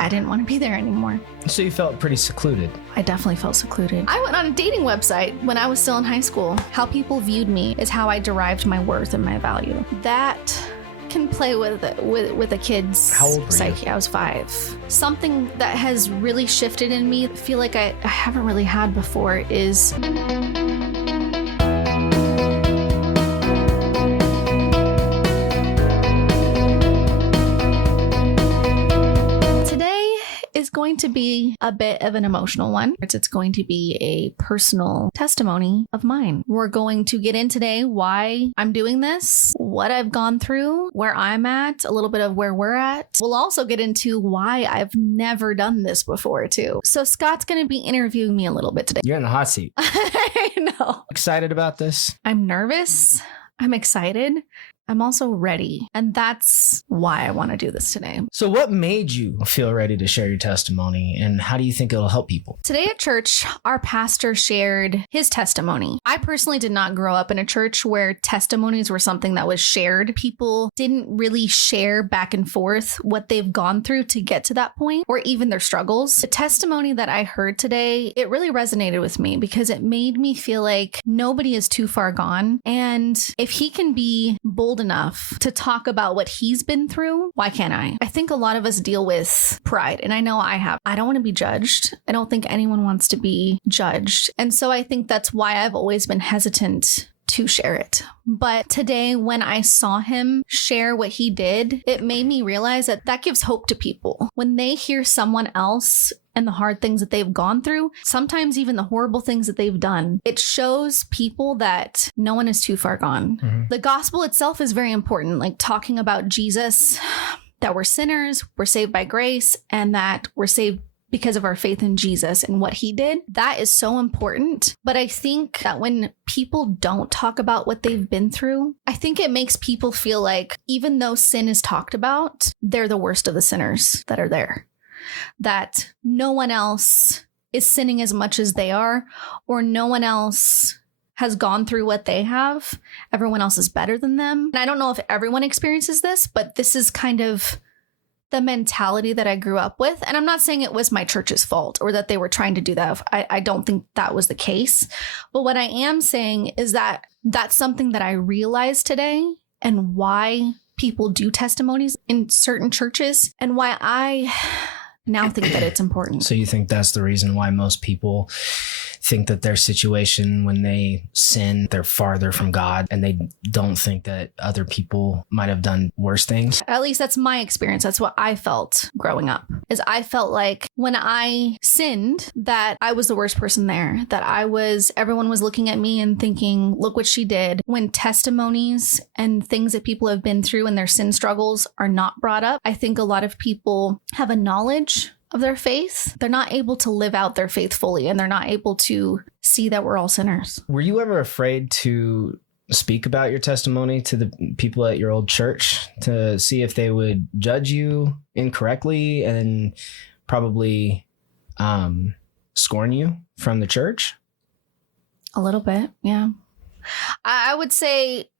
I didn't want to be there anymore. So you felt pretty secluded. I definitely felt secluded. I went on a dating website when I was still in high school. How people viewed me is how I derived my worth and my value. That can play with a kid's How old were psyche. you? I was 5. Something that has really shifted in me, I feel like I haven't really had before, is is going to be a bit of an emotional one. It's going to be a personal testimony of mine. We're going to get in today why I'm doing this, what I've gone through, where I'm at, a little bit of where we're at. We'll also get into why I've never done this before too. So Scott's going to be interviewing me a little bit today. You're in the hot seat. I know. Excited about this? I'm nervous. I'm excited. I'm also ready. And that's why I want to do this today. So what made you feel ready to share your testimony, and how do you think it'll help people? Today at church, our pastor shared his testimony. I personally did not grow up in a church where testimonies were something that was shared. People didn't really share back and forth what they've gone through to get to that point, or even their struggles. The testimony that I heard today, it really resonated with me because it made me feel like nobody is too far gone. And if he can be bold enough to talk about what he's been through, why can't I? I think a lot of us deal with pride, and I know I have. I don't want to be judged. I don't think anyone wants to be judged. And so I think that's why I've always been hesitant to share it. But today, when I saw him share what he did, it made me realize that that gives hope to people. When they hear someone else and the hard things that they've gone through, sometimes even the horrible things that they've done, it shows people that no one is too far gone. Mm-hmm. The gospel itself is very important, like talking about Jesus, that we're sinners, we're saved by grace, and that we're saved because of our faith in Jesus and what he did. That is so important. But I think that when people don't talk about what they've been through, I think it makes people feel like even though sin is talked about, they're the worst of the sinners that are there. That no one else is sinning as much as they are, or no one else has gone through what they have. Everyone else is better than them. And I don't know if everyone experiences this, but this is kind of the mentality that I grew up with. And I'm not saying it was my church's fault or that they were trying to do that. I don't think that was the case. But what I am saying is that that's something that I realized today, and why people do testimonies in certain churches, and why I now think that it's important. So you think that's the reason why most people think that their situation, when they sin, they're farther from God, and they don't think that other people might have done worse things? At least that's my experience. That's what I felt growing up, is I felt like when I sinned, that I was the worst person there, that everyone was looking at me and thinking, look what she did. When testimonies and things that people have been through and their sin struggles are not brought up, I think a lot of people have a knowledge of their faith. They're not able to live out their faith fully, and they're not able to see that we're all sinners. Were you ever afraid to speak about your testimony to the people at your old church to see if they would judge you incorrectly and probably scorn you from the church? A little bit, yeah. I would say,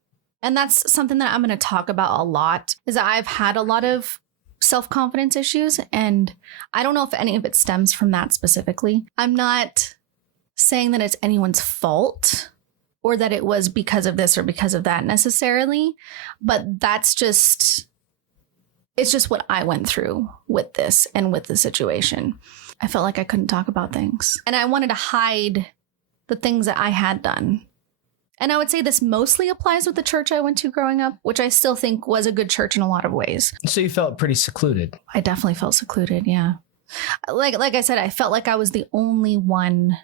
and that's something that I'm going to talk about a lot, is that I've had a lot of self-confidence issues, and I don't know if any of it stems from that specifically. I'm not saying that it's anyone's fault or that it was because of this or because of that necessarily, but it's just what I went through with this and with the situation. I felt like I couldn't talk about things, and I wanted to hide the things that I had done. And I would say this mostly applies with the church I went to growing up, which I still think was a good church in a lot of ways. So you felt pretty secluded. I definitely felt secluded, yeah. Like I said, I felt like I was the only one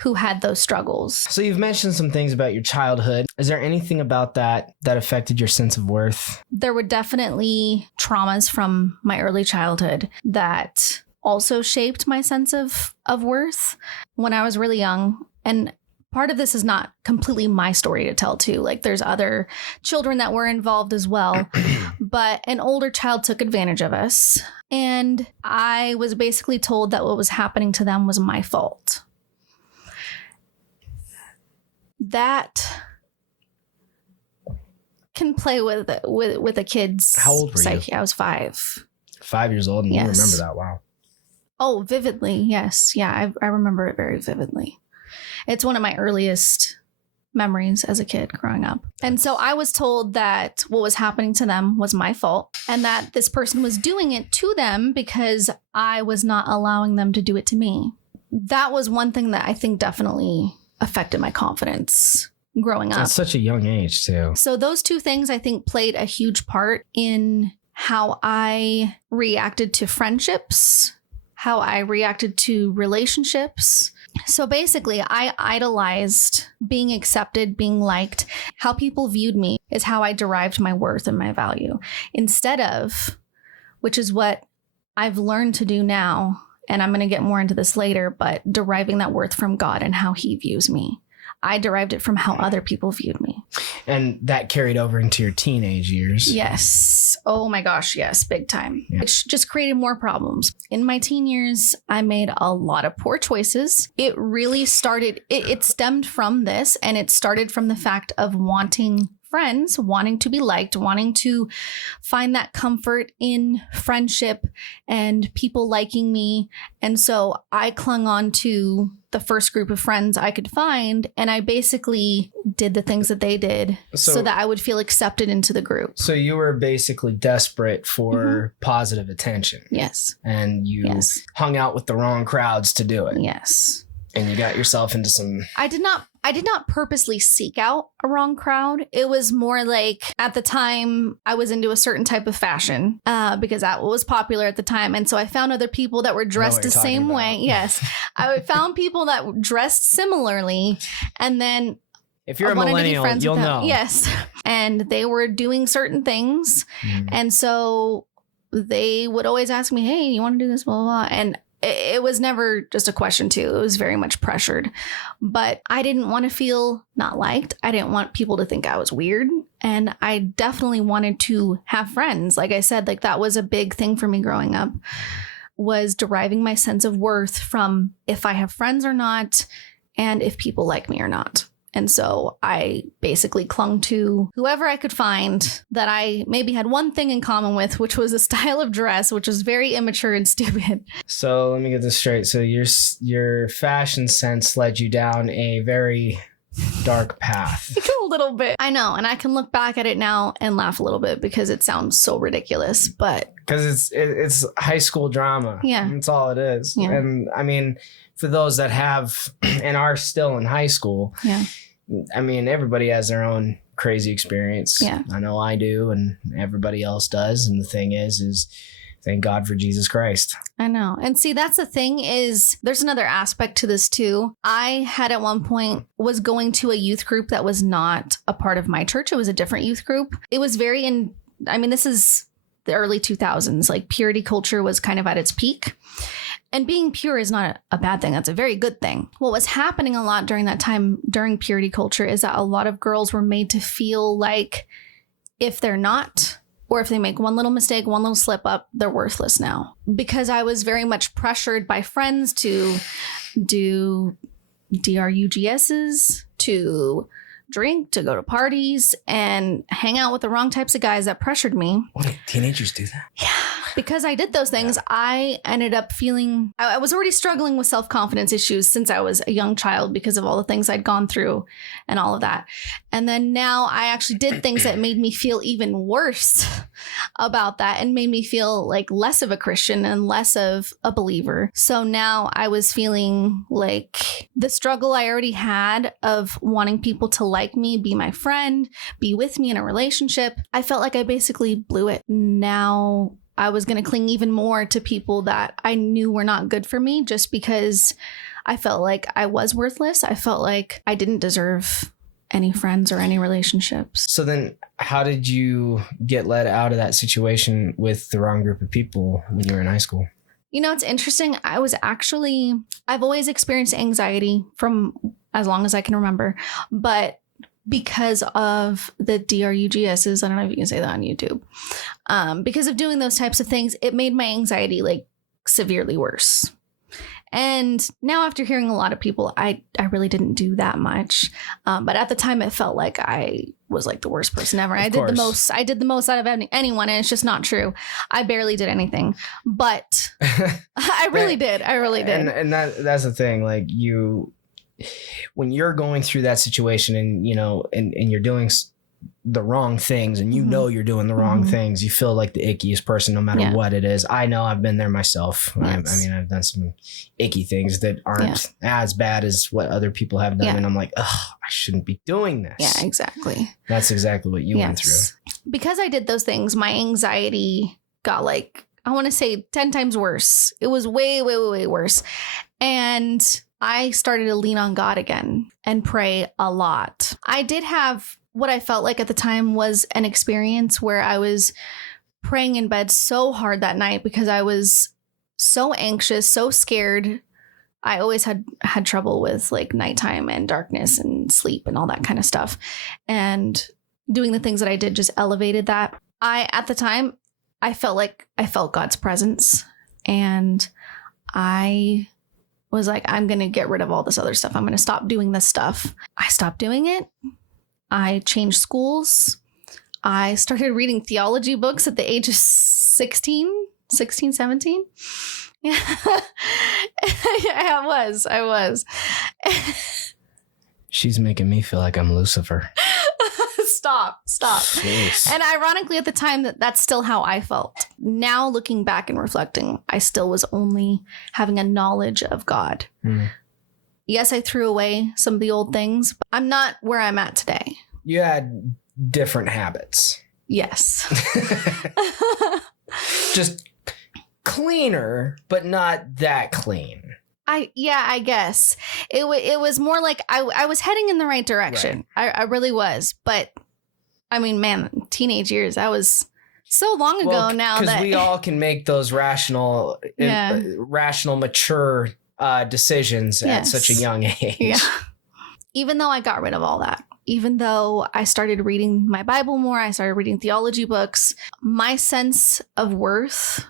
who had those struggles. So you've mentioned some things about your childhood. Is there anything about that affected your sense of worth? There were definitely traumas from my early childhood that also shaped my sense of worth when I was really young. And part of this is not completely my story to tell too. Like, there's other children that were involved as well, but an older child took advantage of us, and I was basically told that what was happening to them was my fault. That can play with a kid's How old were psyche. you? I was 5. 5 years old, and Yes. you remember that? Wow. Oh, vividly. Yes. Yeah. I remember it very vividly. It's one of my earliest memories as a kid growing up. And so I was told that what was happening to them was my fault and that this person was doing it to them because I was not allowing them to do it to me. That was one thing that I think definitely affected my confidence growing up. At such a young age, too. So those two things I think played a huge part in how I reacted to friendships, how I reacted to relationships. So basically, I idolized being accepted, being liked. How people viewed me is how I derived my worth and my value. Instead of, which is what I've learned to do now, and I'm going to get more into this later, but deriving that worth from God and how he views me. I derived it from how other people viewed me. And that carried over into your teenage years. Yes. Oh my gosh. Yes. Big time. Yeah. Which just created more problems. In my teen years, I made a lot of poor choices. It really started, it stemmed from this, and it started from the fact of wanting friends, wanting to be liked, wanting to find that comfort in friendship and people liking me. And so I clung on to the first group of friends I could find, and I basically did the things that they did so that I would feel accepted into the group. So you were basically desperate for positive attention. Yes. And you hung out with the wrong crowds to do it. Yes. And you got yourself into some... I did not purposely seek out a wrong crowd. It was more like at the time I was into a certain type of fashion because that was popular at the time. And so I found other people that were dressed the same way. Yes. I found people that dressed similarly. And then if you're a millennial, you'll know. Yes. And they were doing certain things. And so they would always ask me, hey, you want to do this, blah, blah, blah. And it was never just a question too. It was very much pressured, but I didn't want to feel not liked. I didn't want people to think I was weird. And I definitely wanted to have friends. Like I said, like that was a big thing for me growing up, was deriving my sense of worth from if I have friends or not, and if people like me or not. And so I basically clung to whoever I could find that I maybe had one thing in common with, which was a style of dress, which was very immature and stupid. So let me get this straight. So your fashion sense led you down a very dark path. A little bit. I know. And I can look back at it now and laugh a little bit because it sounds so ridiculous, but. Because it's high school drama. Yeah. That's all it is. Yeah. And I mean, for those that have and are still in high school. Yeah. I mean, everybody has their own crazy experience. Yeah. I know I do, and everybody else does. And the thing is thank God for Jesus Christ. I know. And see, that's the thing is there's another aspect to this too. I had at one point was going to a youth group that was not a part of my church. It was a different youth group. It was this is the early 2000s. Like purity culture was kind of at its peak. And being pure is not a bad thing. That's a very good thing. What was happening a lot during that time, during purity culture, is that a lot of girls were made to feel like if they're not, or if they make one little mistake, one little slip up, they're worthless now. Because I was very much pressured by friends to do DRUGSs, to drink, to go to parties, and hang out with the wrong types of guys that pressured me. What, do teenagers do that? Yeah. Because I did those things, I ended up feeling, I was already struggling with self-confidence issues since I was a young child because of all the things I'd gone through and all of that. And then now I actually did things that made me feel even worse about that and made me feel like less of a Christian and less of a believer. So now I was feeling like the struggle I already had of wanting people to like me, be my friend, be with me in a relationship, I felt like I basically blew it. Now I was going to cling even more to people that I knew were not good for me just because I felt like I was worthless. I felt like I didn't deserve any friends or any relationships. So then how did you get led out of that situation with the wrong group of people when you were in high school? You know, it's interesting. I've always experienced anxiety from as long as I can remember, but because of the DRUGSs, I don't know if you can say that on YouTube, because of doing those types of things, it made my anxiety like severely worse. And now after hearing a lot of people, I really didn't do that much. But at the time it felt like I was like the worst person ever. I did the most out of anyone, and it's just not true. I barely did anything, but I really did. And that's the thing. Like when you're going through that situation and, and you're doing the wrong things and know you're doing the wrong things, you feel like the ickiest person no matter what it is. I know I've been there myself. Yes. I've done some icky things that aren't as bad as what other people have done. And I'm like, oh, I shouldn't be doing this. Yeah, exactly. That's exactly what you went through. Because I did those things, my anxiety got like, I want to say 10 times worse. It was way, way, way, way worse. And I started to lean on God again and pray a lot. I did have what I felt like at the time was an experience where I was praying in bed so hard that night because I was so anxious, so scared. I always had trouble with like nighttime and darkness and sleep and all that kind of stuff. And doing the things that I did just elevated that. At the time, I felt God's presence, and I was like, I'm going to get rid of all this other stuff. I'm going to stop doing this stuff. I stopped doing it. I changed schools. I started reading theology books at the age of 17. Yeah, I was. She's making me feel like I'm Lucifer. Stop. Jeez. And ironically, at the time, that's still how I felt. Now, looking back and reflecting, I still was only having a knowledge of God. Yes, I threw away some of the old things, but I'm not where I'm at today. You had different habits. Yes. Just cleaner, but not that clean. I guess. It was more like I was heading in the right direction. Right. I really was. But, I mean, man, teenage years, that was so long ago now. Because we all can make those rational, mature decisions at such a young age. Yeah. Even though I got rid of all that, even though I started reading my Bible more, I started reading theology books, my sense of worth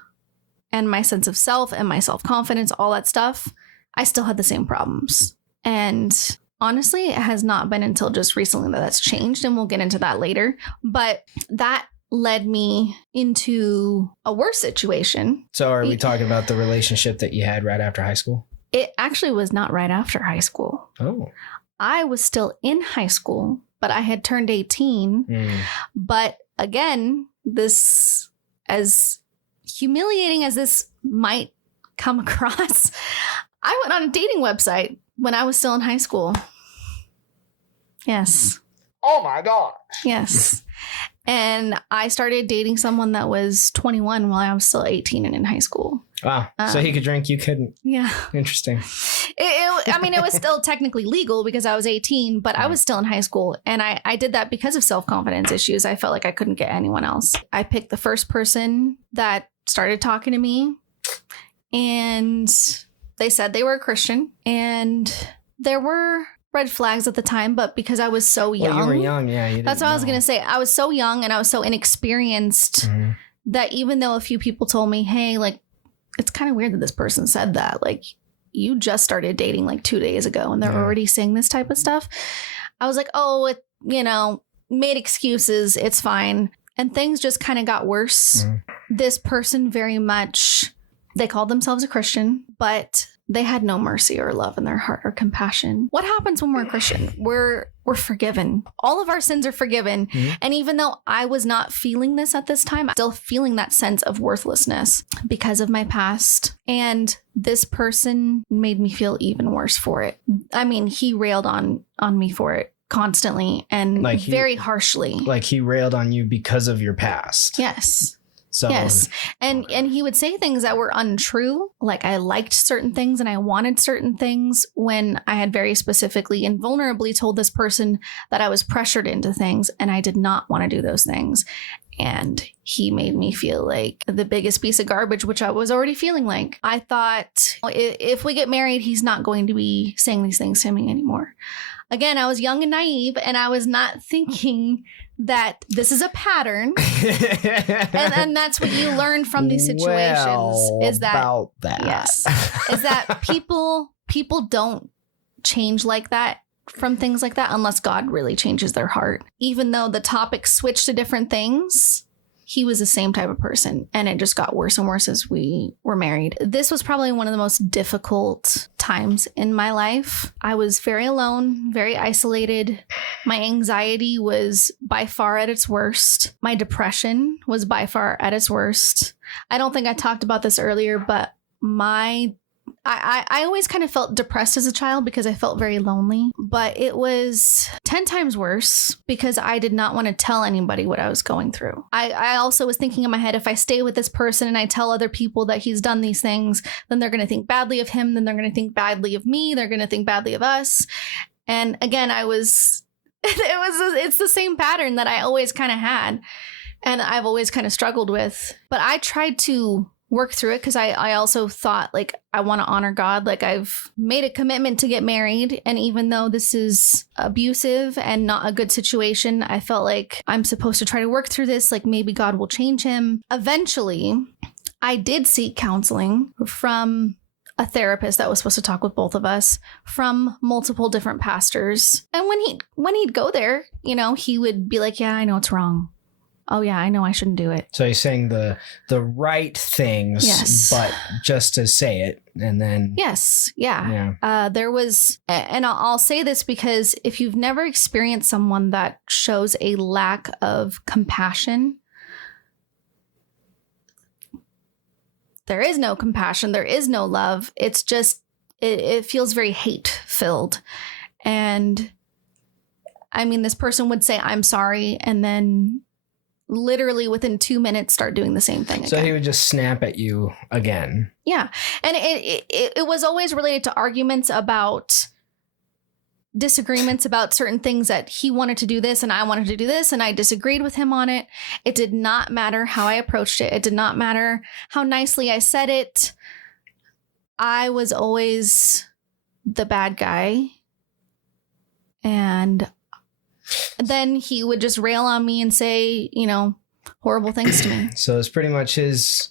and my sense of self and my self-confidence, all that stuff, I still had the same problems. And honestly, it has not been until just recently that that's changed, and we'll get into that later. But that led me into a worse situation. So are we talking about the relationship that you had right after high school? It actually was not right after high school. Oh. I was still in high school, but I had turned 18. But again, this, as humiliating as this might come across, I went on a dating website when I was still in high school. Yes. Oh my gosh. Yes. And I started dating someone that was 21 while I was still 18 and in high school. Wow. So he could drink, you couldn't. Yeah. Interesting. It was still technically legal because I was 18, but I was still in high school. And I did that because of self-confidence issues. I felt like I couldn't get anyone else. I picked the first person that started talking to me, and they said they were a Christian, and there were red flags at the time, but because I was so young. Well, you were young, yeah. That's what I was going to say. I was so young and I was so inexperienced that even though a few people told me, hey, like, it's kind of weird that this person said that. Like, you just started dating like 2 days ago and they're already saying this type of stuff. I was like, oh, made excuses. It's fine. And things just kind of got worse. This person very much, they called themselves a Christian, but they had no mercy or love in their heart or compassion. What happens when we're a Christian? We're forgiven. All of our sins are forgiven. And even though I was not feeling this at this time, I'm still feeling that sense of worthlessness because of my past. And this person made me feel even worse for it. I mean, he railed on me for it constantly and very harshly. Like he railed on you because of your past. Yes. So, yes. And he would say things that were untrue. Like I liked certain things and I wanted certain things when I had very specifically and vulnerably told this person that I was pressured into things and I did not want to do those things. And he made me feel like the biggest piece of garbage, which I was already feeling like. I thought if we get married, he's not going to be saying these things to me anymore. Again, I was young and naive and I was not thinking that this is a pattern. and that's what you learn from these situations is that, about that. Yes, is that people don't change like that from things like that unless God really changes their heart. Even though the topic switched to different things, he was the same type of person, and it just got worse and worse as we were married. This was probably one of the most difficult times in my life. I was very alone, very isolated. My anxiety was by far at its worst. My depression was by far at its worst. I don't think I talked about this earlier, but I always kind of felt depressed as a child because I felt very lonely, but it was 10 times worse because I did not want to tell anybody what I was going through. I also was thinking in my head, if I stay with this person and I tell other people that he's done these things, then they're going to think badly of him. Then they're going to think badly of me. They're going to think badly of us. And again, it's the same pattern that I always kind of had and I've always kind of struggled with, but I tried to work through it because I also thought, like, I want to honor God. Like, I've made a commitment to get married, and even though this is abusive and not a good situation, I felt like I'm supposed to try to work through this. Like, maybe God will change him. Eventually, I did seek counseling from a therapist that was supposed to talk with both of us, from multiple different pastors. And when he'd go there, you know, he would be like, yeah, I know it's wrong. Oh, yeah, I know I shouldn't do it. So you're saying the right things, yes, but just to say it and then. Yes. Yeah. There was, and I'll say this because if you've never experienced someone that shows a lack of compassion, there is no compassion. There is no love. It's just, it feels very hate filled. And I mean, this person would say, I'm sorry. And then literally within 2 minutes start doing the same thing again. So he would just snap at you again. Yeah. And it was always related to arguments about disagreements about certain things that he wanted to do this and I wanted to do this and I disagreed with him on it. It did not matter how I approached it. It did not matter how nicely I said it. I was always the bad guy. And then he would just rail on me and say, you know, horrible things to me. So it's pretty much his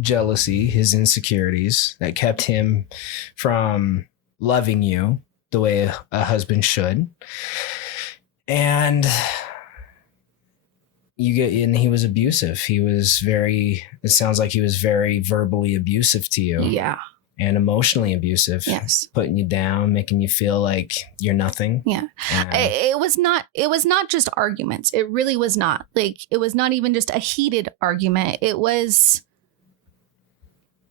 jealousy, his insecurities that kept him from loving you the way a husband should. And he was abusive. It sounds like he was very verbally abusive to you. Yeah. And emotionally abusive. Yes. Putting you down, making you feel like you're nothing. Yeah. It was not just arguments. It really was not. Like, it was not even just a heated argument. It was,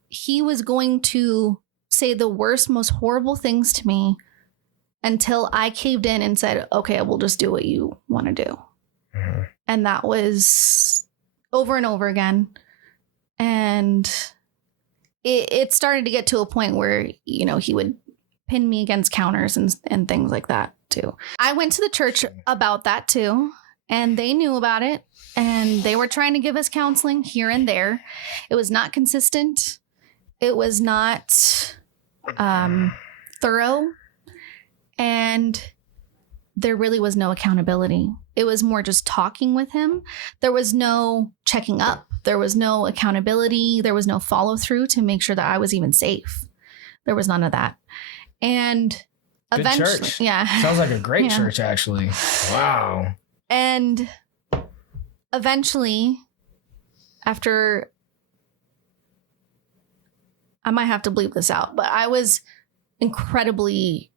he was going to say the worst, most horrible things to me until I caved in and said, okay, we'll just do what you want to do. Mm-hmm. And that was over and over again. And it started to get to a point where, you know, he would pin me against counters and things like that too. I went to the church about that too, and they knew about it, and they were trying to give us counseling here and there. It was not consistent. It was not thorough, and there really was no accountability. It was more just talking with him. There was no checking up. There was no accountability. There was no follow through to make sure that I was even safe. There was none of that. And good eventually, church. Yeah. Sounds like a great church, actually. Wow. And eventually, after, I might have to bleep this out, but I was incredibly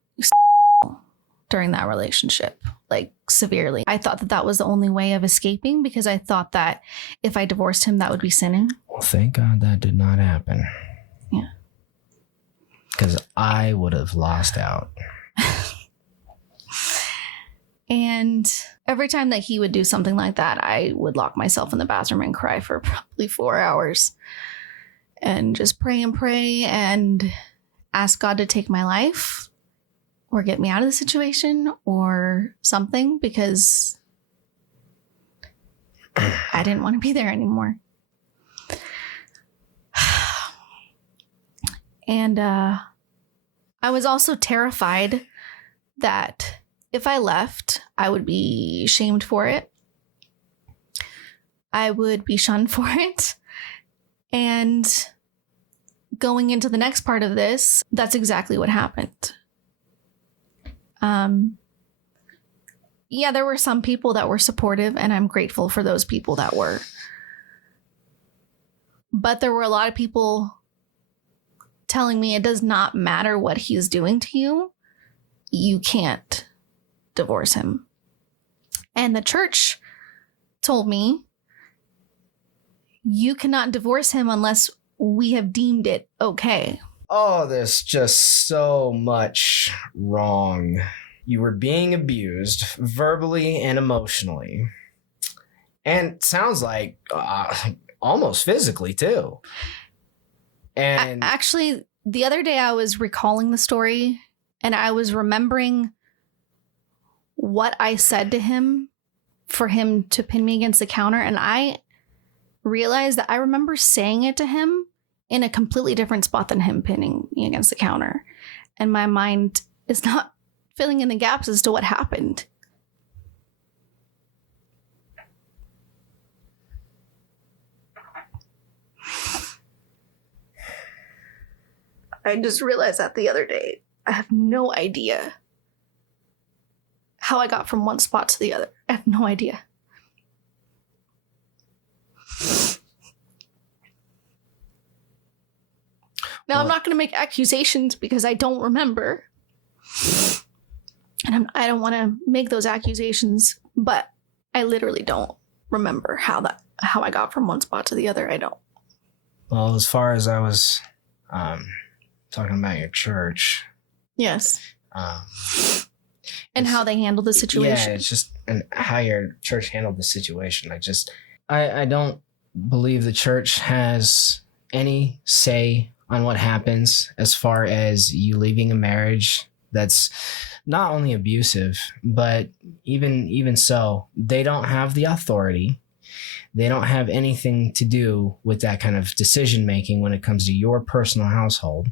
during that relationship, like severely. I thought that was the only way of escaping because I thought that if I divorced him, that would be sinning. Well, thank God that did not happen. Yeah. Because I would have lost out. And every time that he would do something like that, I would lock myself in the bathroom and cry for probably 4 hours and just pray and ask God to take my life or get me out of the situation or something, because I didn't want to be there anymore. And I was also terrified that if I left, I would be shamed for it. I would be shunned for it. And going into the next part of this, that's exactly what happened. Yeah, there were some people that were supportive, and I'm grateful for those people that were. But there were a lot of people telling me it does not matter what he's doing to you. You can't divorce him. And the church told me, you cannot divorce him unless we have deemed it okay. Oh, there's just so much wrong. You were being abused verbally and emotionally. And sounds like almost physically too. And actually, the other day I was recalling the story and I was remembering what I said to him for him to pin me against the counter. And I realized that I remember saying it to him in a completely different spot than him pinning me against the counter. And my mind is not filling in the gaps as to what happened. I just realized that the other day. I have no idea how I got from one spot to the other. I have no idea. Now, I'm not going to make accusations because I don't remember. And I don't want to make those accusations, but I literally don't remember how I got from one spot to the other. I don't. Well, as far as I was talking about your church. Yes. And how they handled the situation. Yeah, it's just and how your church handled the situation. I don't believe the church has any say on what happens as far as you leaving a marriage that's not only abusive, but even so, they don't have the authority. They don't have anything to do with that kind of decision making when it comes to your personal household.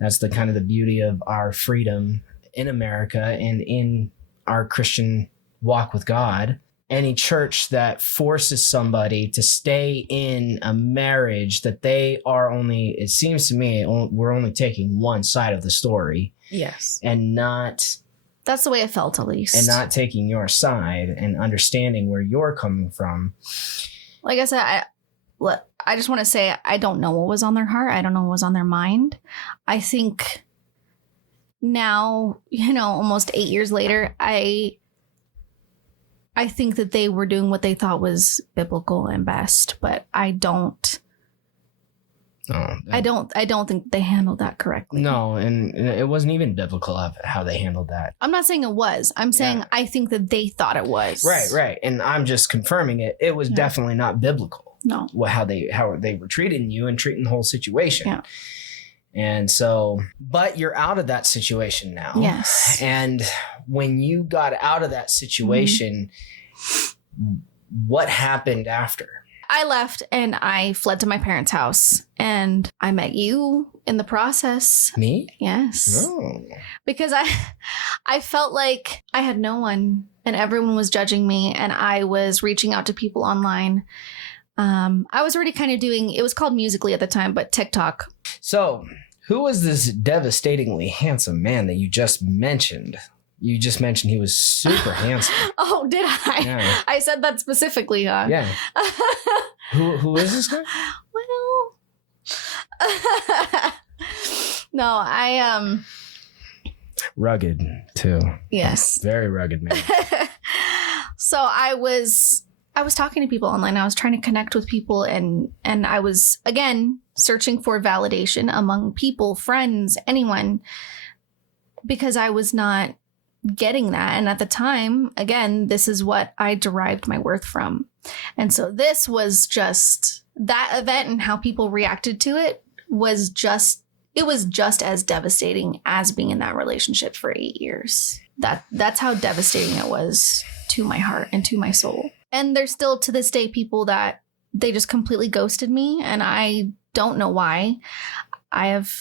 That's the kind of the beauty of our freedom in America and in our Christian walk with God. Any church that forces somebody to stay in a marriage that they are only, it seems to me, we're only taking one side of the story. Yes. And not... That's the way it felt, at least. And not taking your side and understanding where you're coming from. Like I said, I just want to say I don't know what was on their heart. I don't know what was on their mind. I think now, almost 8 years later, I think that they were doing what they thought was biblical and best, but I don't think they handled that correctly. No, and it wasn't even biblical of how they handled that. I'm not saying it was. I'm saying I think that they thought it was. Right. And I'm just confirming it. It was definitely not biblical. No. How they were treating you and treating the whole situation. Yeah. And so, but you're out of that situation now. Yes. And when you got out of that situation, what happened after? I left and I fled to my parents' house and I met you in the process. Me? Yes. Oh. Because I felt like I had no one and everyone was judging me and I was reaching out to people online. I was already kind of doing, it was called Musical.ly at the time, but TikTok. So who was this devastatingly handsome man that you just mentioned? You just mentioned he was super handsome. Oh, did I? Yeah. I said that specifically, huh? Yeah. Who is this guy? Well, no, I rugged too. Yes. Very rugged man. So I was talking to people online. I was trying to connect with people and I was again searching for validation among people, friends, anyone, because I was not getting that. And at the time, again, this is what I derived my worth from. And so this was just that event and how people reacted to it was just as devastating as being in that relationship for 8 years. That's how devastating it was to my heart and to my soul. And there's still to this day people that they just completely ghosted me and I don't know why. I have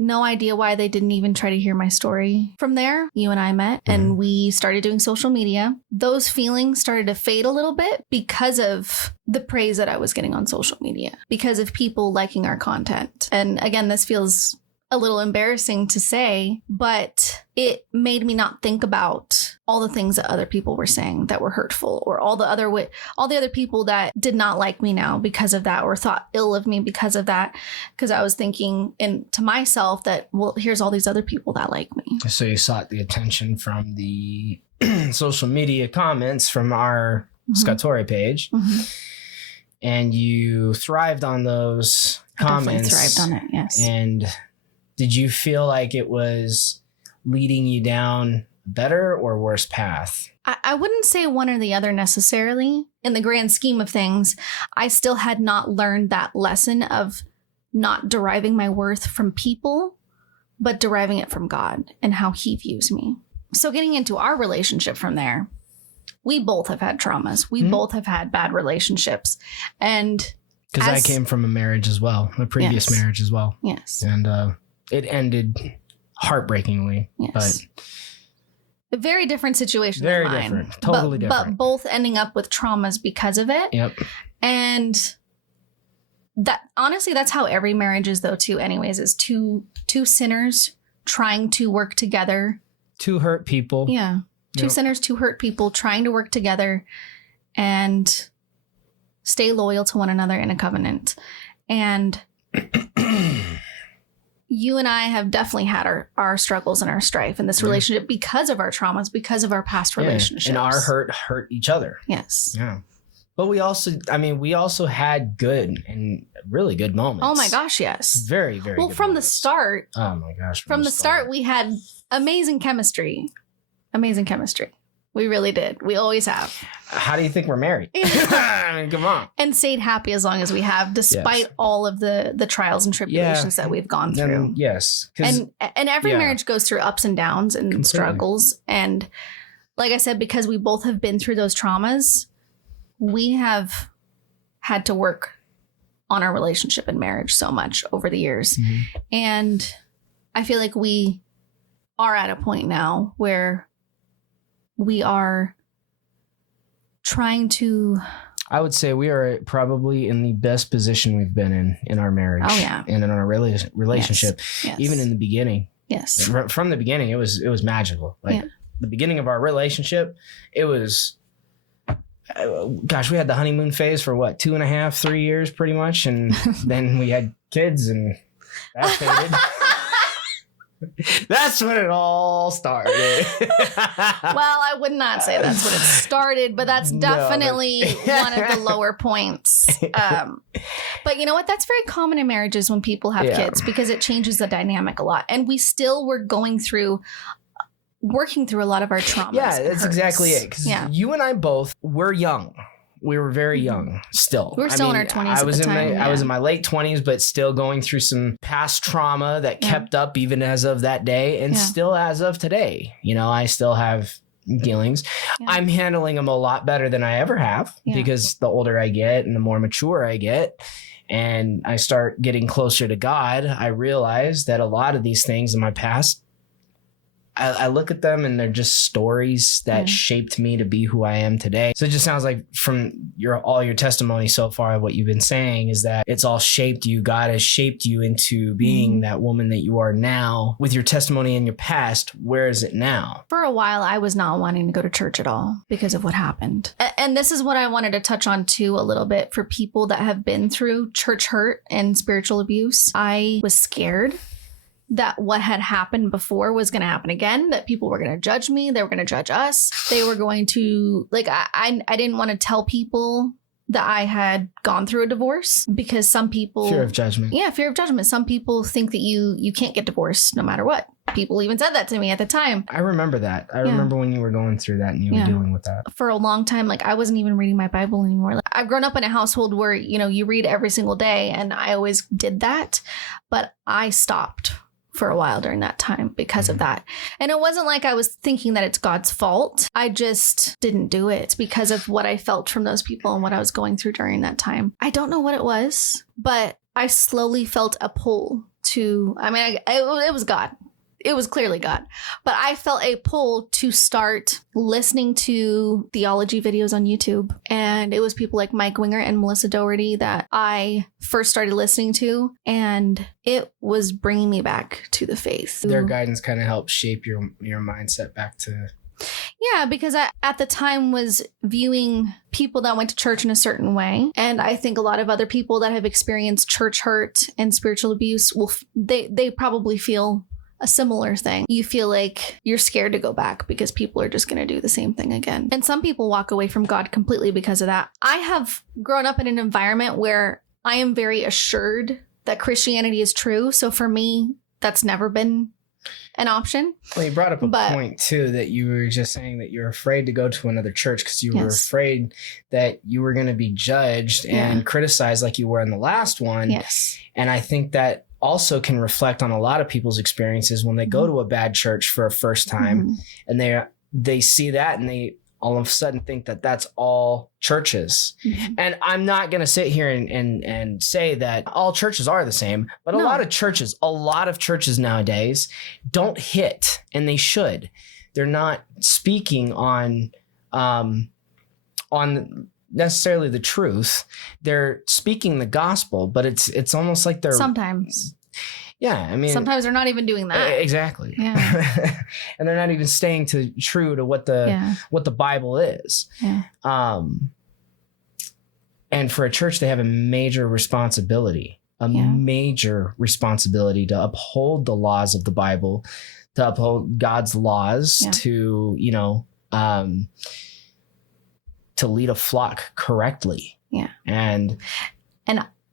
no idea why they didn't even try to hear my story. From there, you and I met and we started doing social media. Those feelings started to fade a little bit because of the praise that I was getting on social media, because of people liking our content. And again, this feels a little embarrassing to say, but it made me not think about all the things that other people were saying that were hurtful, or all the other people that did not like me now because of that, or thought ill of me because of that. Because I was thinking to myself that, well, here's all these other people that like me. So you sought the attention from the social media comments from our Scottoriah page, and you thrived on those comments. Definitely thrived on it, yes. And did you feel like it was leading you down a better or worse path? I wouldn't say one or the other necessarily. In the grand scheme of things, I still had not learned that lesson of not deriving my worth from people, but deriving it from God and how he views me. So getting into our relationship from there, we both have had traumas. We both have had bad relationships. And because I came from a marriage as well, a previous marriage as well. Yes. And it ended heartbreakingly. Yes. But a very different situation very than mine. different. Totally different. But both ending up with traumas because of it. Yep. And that, honestly, that's how every marriage is, though, too, anyways, is two sinners trying to work together. Two hurt people. Yeah. Two sinners, two hurt people trying to work together and stay loyal to one another in a covenant. And you and I have definitely had our struggles and our strife in this relationship because of our traumas, because of our past relationships. And our hurt each other. Yes. Yeah. But we also had good and really good moments. Oh my gosh, yes. Very, very well, good from moments. the start. Oh my gosh. From the start, we had amazing chemistry. Amazing chemistry. We really did. We always have. How do you think we're married? I mean, come on. And stayed happy as long as we have, despite all of the trials and tribulations that we've gone through. Yes. And every marriage goes through ups and downs and struggles. And like I said, because we both have been through those traumas, we have had to work on our relationship and marriage so much over the years. And I feel like we are at a point now where we are trying to... I would say we are probably in the best position we've been in our marriage. Oh, yeah. And in our relationship. Yes. Even in the beginning. Yes. From the beginning, it was magical. Like the beginning of our relationship, it was... Gosh, we had the honeymoon phase for what, 2.5, 3 years pretty much. And then we had kids and that faded. That's when it all started. Well, I would not say that's when it started, but that's definitely one of the lower points. But you know what? That's very common in marriages when people have kids, because it changes the dynamic a lot. And we still were working through a lot of our traumas. Yeah, that's exactly it. Because you and I both were young. We were very young still. We were still in our 20s at the time. I was in my late 20s, but still going through some past trauma that kept up even as of that day and still as of today. You know, I still have dealings. Yeah. I'm handling them a lot better than I ever have because the older I get and the more mature I get and I start getting closer to God, I realize that a lot of these things in my past, I look at them and they're just stories that shaped me to be who I am today. So it just sounds like from all your testimony so far, what you've been saying is that it's all shaped you. God has shaped you into being that woman that you are now. With your testimony in your past, where is it now? For a while, I was not wanting to go to church at all because of what happened. And this is what I wanted to touch on too a little bit for people that have been through church hurt and spiritual abuse. I was scared that what had happened before was going to happen again, that people were going to judge me. They were going to judge us. They were going to, like, I didn't want to tell people that I had gone through a divorce because some people... Fear of judgment. Yeah, fear of judgment. Some people think that you can't get divorced no matter what. People even said that to me at the time. I remember that. I remember when you were going through that and you were dealing with that. For a long time, like, I wasn't even reading my Bible anymore. Like, I've grown up in a household where, you read every single day, and I always did that. But I stopped for a while during that time because of that. And it wasn't like I was thinking that it's God's fault. I just didn't do it because of what I felt from those people and what I was going through during that time. I don't know what it was, but I slowly felt a pull to, it was God. It was clearly God. But I felt a pull to start listening to theology videos on YouTube. And it was people like Mike Winger and Melissa Doherty that I first started listening to. And it was bringing me back to the faith. Their guidance kind of helped shape your mindset back to... Yeah, because I, at the time, was viewing people that went to church in a certain way. And I think a lot of other people that have experienced church hurt and spiritual abuse, they probably feel a similar thing. You feel like you're scared to go back because people are just going to do the same thing again. And some people walk away from God completely because of that. I have grown up in an environment where I am very assured that Christianity is true. So for me, that's never been an option. Well, you brought up a point too, that you were just saying that you're afraid to go to another church because you were afraid that you were going to be judged and criticized like you were in the last one. Yes. And I think that also can reflect on a lot of people's experiences when they go to a bad church for a first time and they see that and they all of a sudden think that that's all churches. And I'm not going to sit here and say that all churches are the same, but a lot of churches nowadays don't hit, and they should. They're not speaking on necessarily the truth. They're speaking the gospel, but it's almost like they're sometimes. Yeah, I mean, sometimes they're not even doing that. Exactly. Yeah. And they're not even staying true to what the Bible is. Yeah. And for a church, they have a major responsibility, major responsibility to uphold the laws of the Bible, to uphold God's laws, to lead a flock correctly. Yeah. And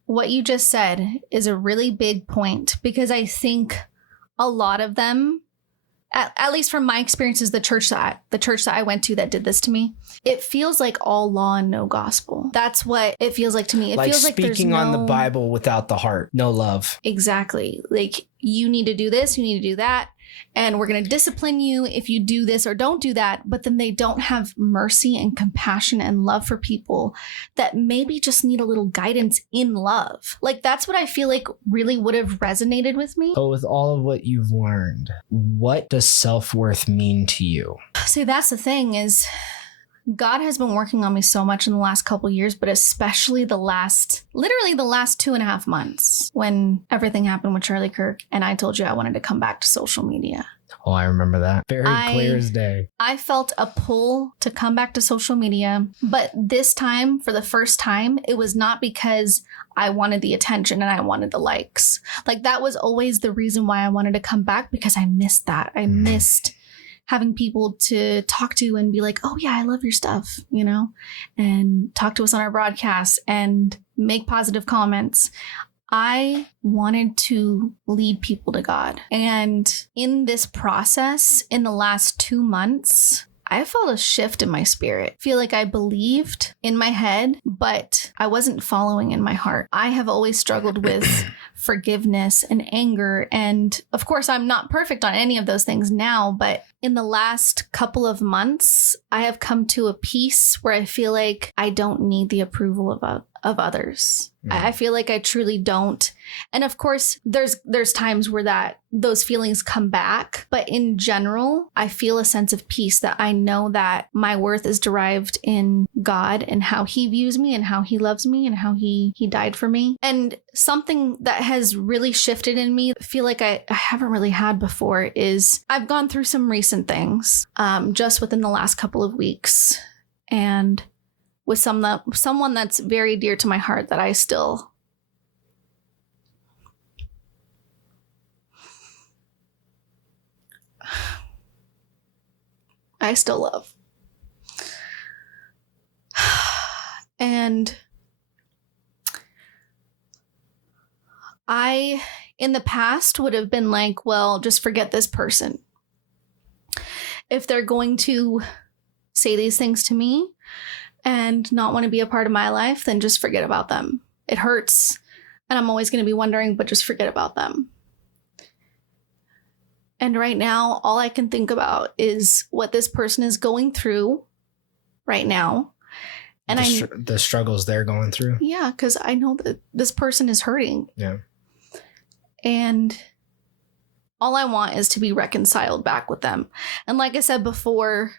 what you just said is a really big point, because I think a lot of them, at least from my experiences, the church that I went to that did this to me, it feels like all law and no gospel. That's what it feels like to me. It feels like there's speaking on the Bible without the heart, no love. Exactly. Like, you need to do this, you need to do that, and we're going to discipline you if you do this or don't do that. But then they don't have mercy and compassion and love for people that maybe just need a little guidance in love. Like, that's what I feel like really would have resonated with me. So with all of what you've learned, what does self-worth mean to you? See, that's the thing, is God has been working on me so much in the last couple years, but especially literally the last 2.5 months, when everything happened with Charlie Kirk and I told you I wanted to come back to social media. Oh, I remember that. Very clear as day. I felt a pull to come back to social media, but this time, for the first time, it was not because I wanted the attention and I wanted the likes. Like, that was always the reason why I wanted to come back, because I missed that. I missed having people to talk to and be like, oh yeah, I love your stuff, and talk to us on our broadcasts and make positive comments. I wanted to lead people to God. And in this process, in the last 2 months, I felt a shift in my spirit. I feel like I believed in my head, but I wasn't following in my heart. I have always struggled with forgiveness and anger. And of course, I'm not perfect on any of those things now, but in the last couple of months, I have come to a peace where I feel like I don't need the approval of others. I feel like I truly don't. And of course, there's times where those feelings come back. But in general, I feel a sense of peace that I know that my worth is derived in God and how he views me and how he loves me and how he died for me. And something that has really shifted in me, I feel like I haven't really had before, is I've gone through some recent things just within the last couple of weeks. And with someone that's very dear to my heart that I still love. And I, in the past, would have been like, well, just forget this person. If they're going to say these things to me and not want to be a part of my life, then just forget about them. It hurts, and I'm always going to be wondering, but just forget about them. And right now, all I can think about is what this person is going through right now. And the struggles they're going through. Yeah, because I know that this person is hurting. Yeah. And all I want is to be reconciled back with them. And like I said before,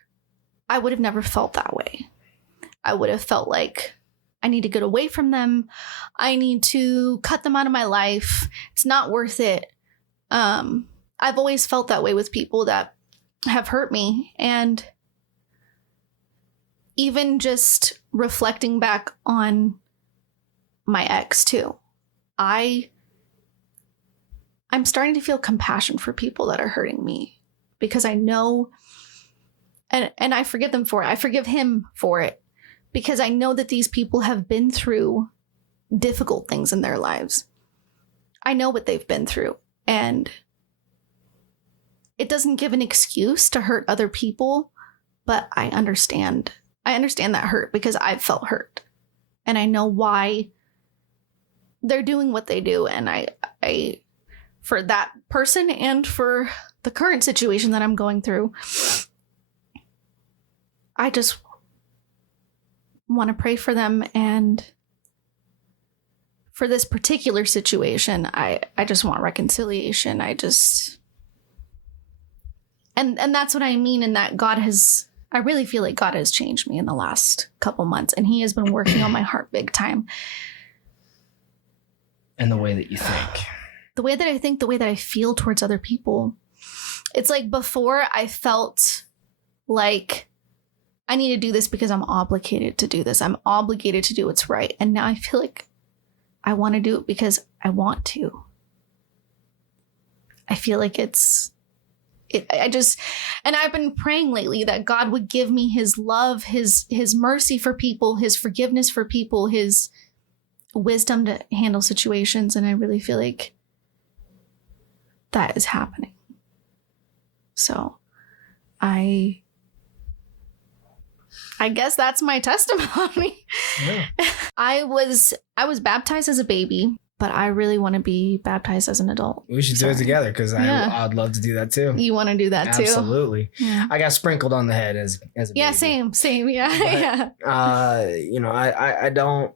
I would have never felt that way. I would have felt like I need to get away from them. I need to cut them out of my life. It's not worth it. I've always felt that way with people that have hurt me. And even just reflecting back on my ex too, I'm starting to feel compassion for people that are hurting me, because I know, and I forgive them for it. I forgive him for it, because I know that these people have been through difficult things in their lives. I know what they've been through, and it doesn't give an excuse to hurt other people, but I understand. I understand that hurt because I've felt hurt, and I know why they're doing what they do. And I for that person and for the current situation that I'm going through, I just want to pray for them. And for this particular situation, I just want reconciliation. And that's what I mean in that I really feel like God has changed me in the last couple months, and he has been working on my heart big time. And the way that you think. The way that I think, the way that I feel towards other people. It's like before I felt like I need to do this because I'm obligated to do this. I'm obligated to do what's right. And now I feel like I want to do it because I want to. I feel like and I've been praying lately that God would give me his love, his mercy for people, his forgiveness for people, his wisdom to handle situations. And I really feel like that is happening. So I guess that's my testimony. Yeah. I was baptized as a baby, but I really want to be baptized as an adult. We should do it together, because I'd love to do that too. You want to do that too? Absolutely. Yeah. I got sprinkled on the head as a baby. Same. Yeah. But, I don't,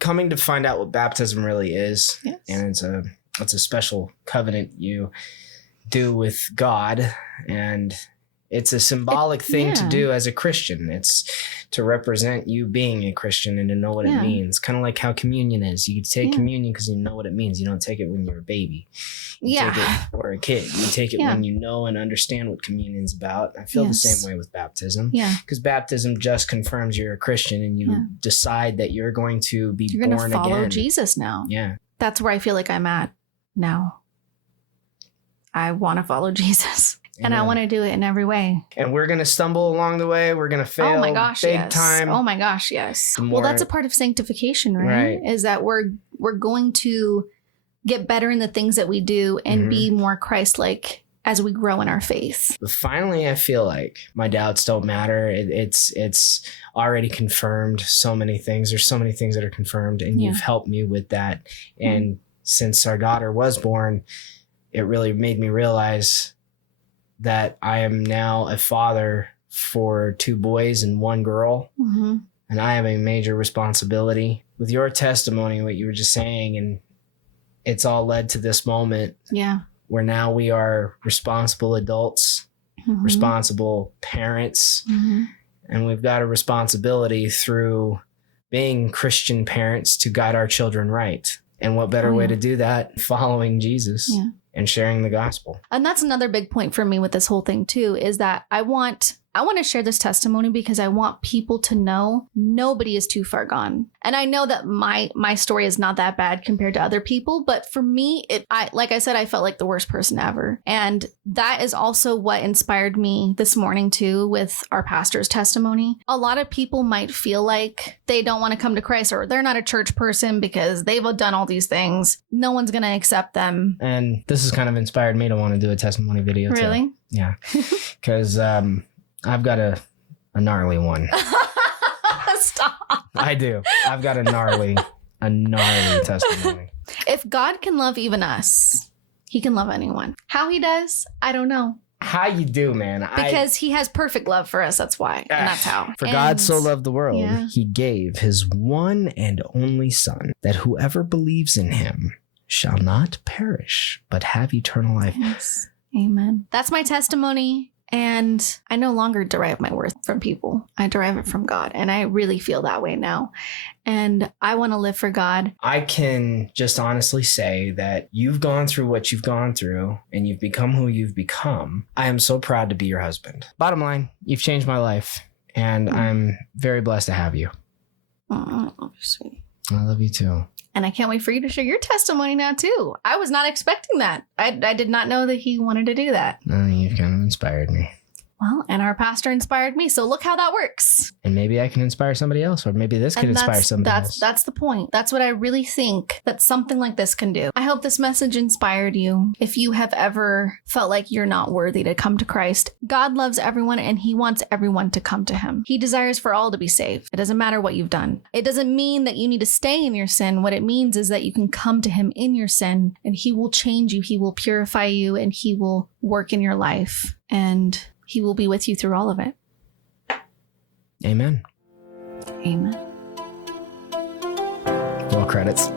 coming to find out what baptism really is. Yes. And it's a special covenant you do with God, and it's a symbolic thing to do as a Christian. It's to represent you being a Christian and to know what it means. Kind of like how communion is. You take communion because you know what it means. You don't take it when you're a baby. You take it, or a kid. You take it when you know and understand what communion's about. I feel the same way with baptism. Yeah. Because baptism just confirms you're a Christian, and you decide that you're going to be born again. You're going to follow Jesus now. Yeah. That's where I feel like I'm at now. I want to follow Jesus. And I want to do it in every way. And we're going to stumble along the way. We're going to fail big time. Oh my gosh, yes. Well, that's a part of sanctification, right? Is that we're going to get better in the things that we do and be more Christ-like as we grow in our faith. But finally, I feel like my doubts don't matter. It's already confirmed. So many things. There's so many things that are confirmed, and you've helped me with that. And since our daughter was born, it really made me realize that I am now a father for 2 boys and 1 girl. Mm-hmm. And I have a major responsibility with your testimony, what you were just saying. And it's all led to this moment where now we are responsible adults, responsible parents. Mm-hmm. And we've got a responsibility through being Christian parents to guide our children right. And what better way to do that? Following Jesus. Yeah. And sharing the gospel. And that's another big point for me with this whole thing too, is that I want to share this testimony because I want people to know nobody is too far gone. And I know that my story is not that bad compared to other people, but for me, like I said, I felt like the worst person ever. And that is also what inspired me this morning too with our pastor's testimony. A lot of people might feel like they don't want to come to Christ, or they're not a church person because they've done all these things. No one's going to accept them. And this has kind of inspired me to want to do a testimony video too. Really? Yeah. Because I've got a gnarly one. Stop. I do. I've got a gnarly testimony. If God can love even us, he can love anyone. How he does, I don't know. How you do, man? Because he has perfect love for us. That's why. And that's how. For God so loved the world, he gave his one and only son, that whoever believes in him shall not perish, but have eternal life. Yes. Amen. That's my testimony. And I no longer derive my worth from people. I derive it from God. And I really feel that way now. And I want to live for God. I can just honestly say that you've gone through what you've gone through and you've become who you've become. I am so proud to be your husband. Bottom line, you've changed my life and I'm very blessed to have you. Oh, sweetie. I love you too. And I can't wait for you to share your testimony now too. I was not expecting that. I did not know that he wanted to do that. You've kind of inspired me. Well, and our pastor inspired me. So look how that works. And maybe I can inspire somebody else, or maybe this can inspire somebody else. That's the point. That's what I really think that something like this can do. I hope this message inspired you. If you have ever felt like you're not worthy to come to Christ, God loves everyone and he wants everyone to come to him. He desires for all to be saved. It doesn't matter what you've done. It doesn't mean that you need to stay in your sin. What it means is that you can come to him in your sin and he will change you. He will purify you and he will work in your life. And he will be with you through all of it. Amen. Amen. Roll credits.